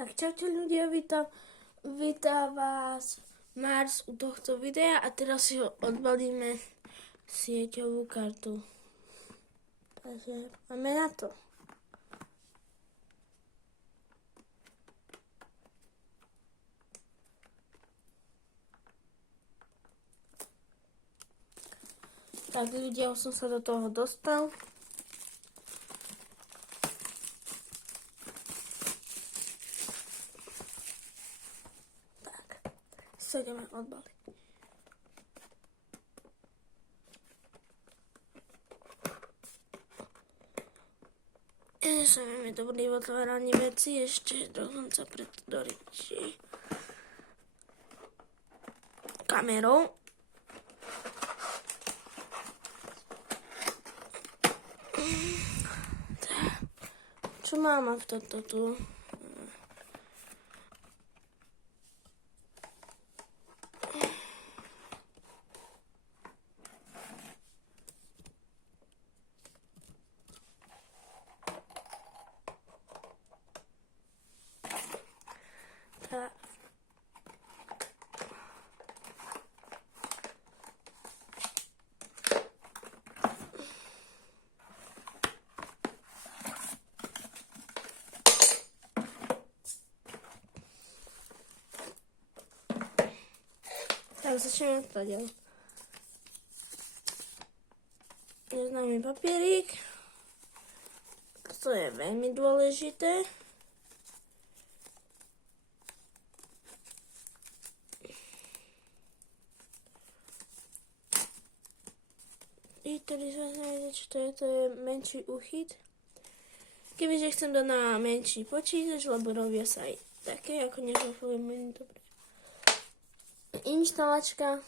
Tak čaute ľudia, vítam vás Mars u tohto videa a teraz si ho odbalíme sieťovú kartu. Takže máme na to. Tak ľudia, už som sa do toho dostal. Sa ideme odbaliť. Som mi dobrý v otváraní veci, ešte dokonca pred Doriči kamerou. Čo mám v toto tu? Tak. Tak začneme to ďalej. Neznámy papierik. To je veľmi dôležité. Ktorý sa znamená, čo to je menší úchyt. Kebyže chcem dať na menší počítač, lebo robia sa aj také, ako nezafujem veľmi dobre. Inštalačka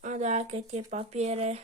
a dáke tie papiere.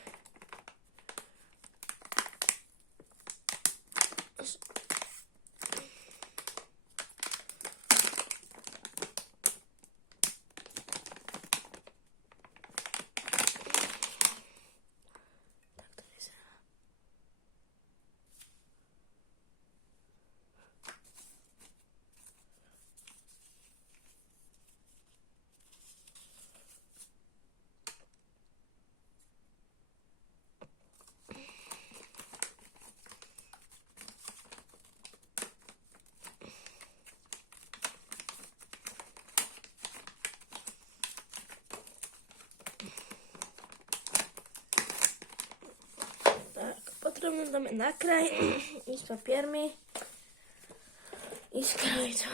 Potrebujeme dáme na kraj, ísť papiermi, ísť krajiť to.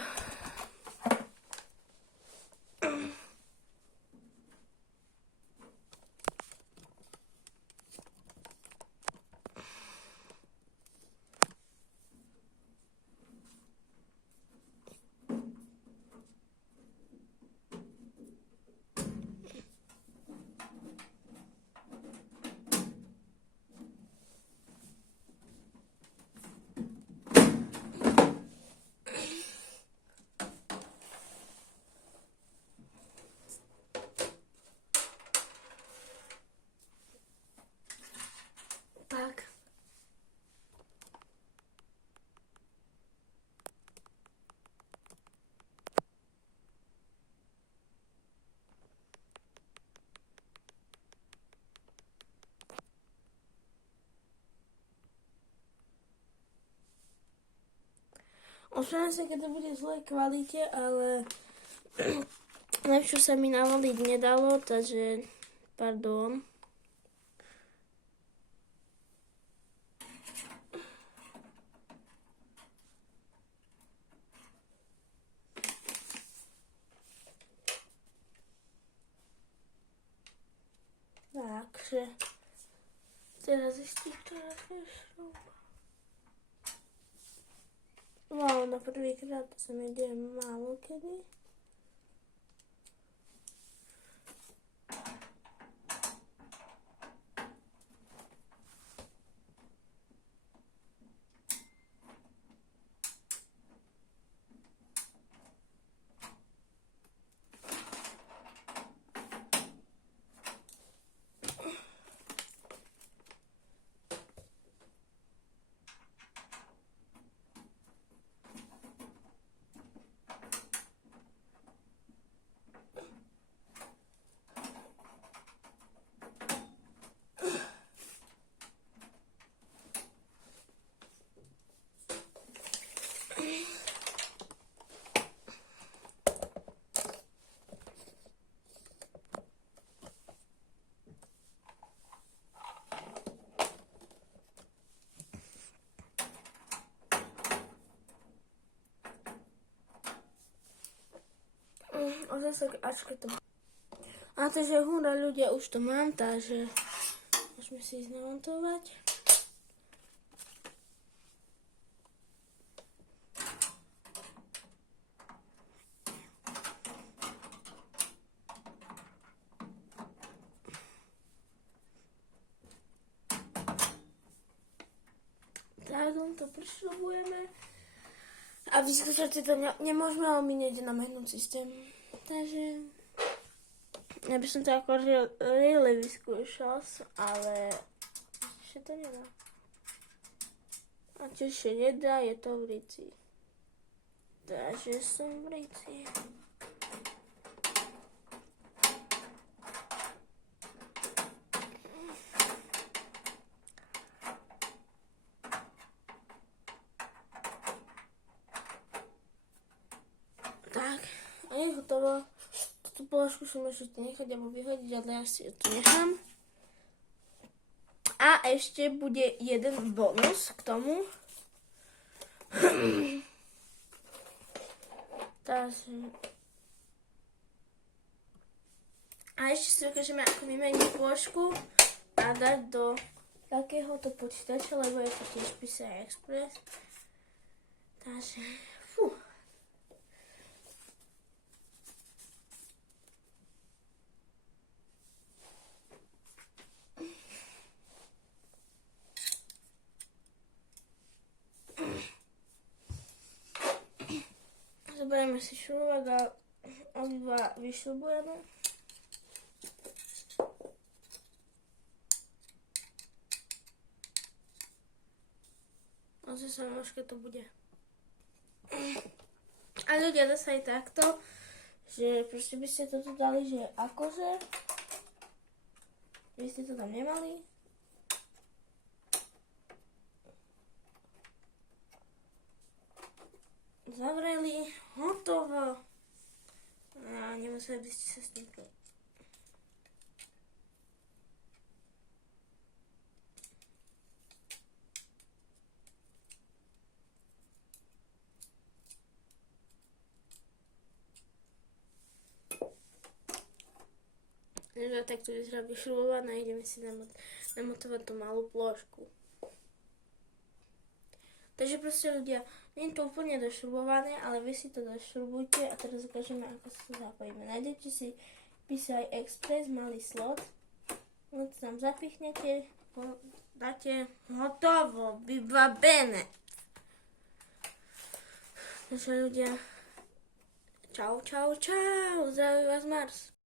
Tak. Ospravedlňujem sa, keď to bude v zlej kvalite, ale lepšie sa mi navaliť nedalo, takže pardon. Takže teraz zistím, ktorá je šrouba. Wow, na prvýkrát to sa mi deje málo kedy. zase Ačko to... A takže hurá ľudia, už to mám, takže môžeme si ísť namontovať. Tak, to prišľubujeme. A vyskúšať si to nemôžeme, ale my nejde na magnet systém. Takže ja by som to ako really vyskúšal, ale ešte to nedá. A čo ešte nedá, je to v rici. Takže som v rici. Tak, a je hotovo. Tú položku som ešte nechať alebo vyhodiť, ale ja si to nechám. A ešte bude jeden bonus k tomu. Takže... A ešte si ukážeme, ako vymeniť položku a dať do takéhoto počítača, lebo je to tiež PCI Express. Takže, fú. Zoberieme si šrubák a obidva vyšrubujeme. A zase možno to bude. A ľudia zase aj takto, že proste by ste toto dali, že akože by ste to tam nemali. Zavreli, hotovo. A nemuseli by ste sa s tým takto vyzerá vyšrubovaná, ideme si namotovať tú malú plošku. Takže proste ľudia, nie je to úplne došrubované, ale vy si to došrubujte a teraz ukážeme, ako sa to zapojíme. Nájdete si PCI Express, malý slot, to tam zapichnete, dáte, hotovo, vybavené. Takže ľudia, čau, čau, čau, zdraví vás Mars.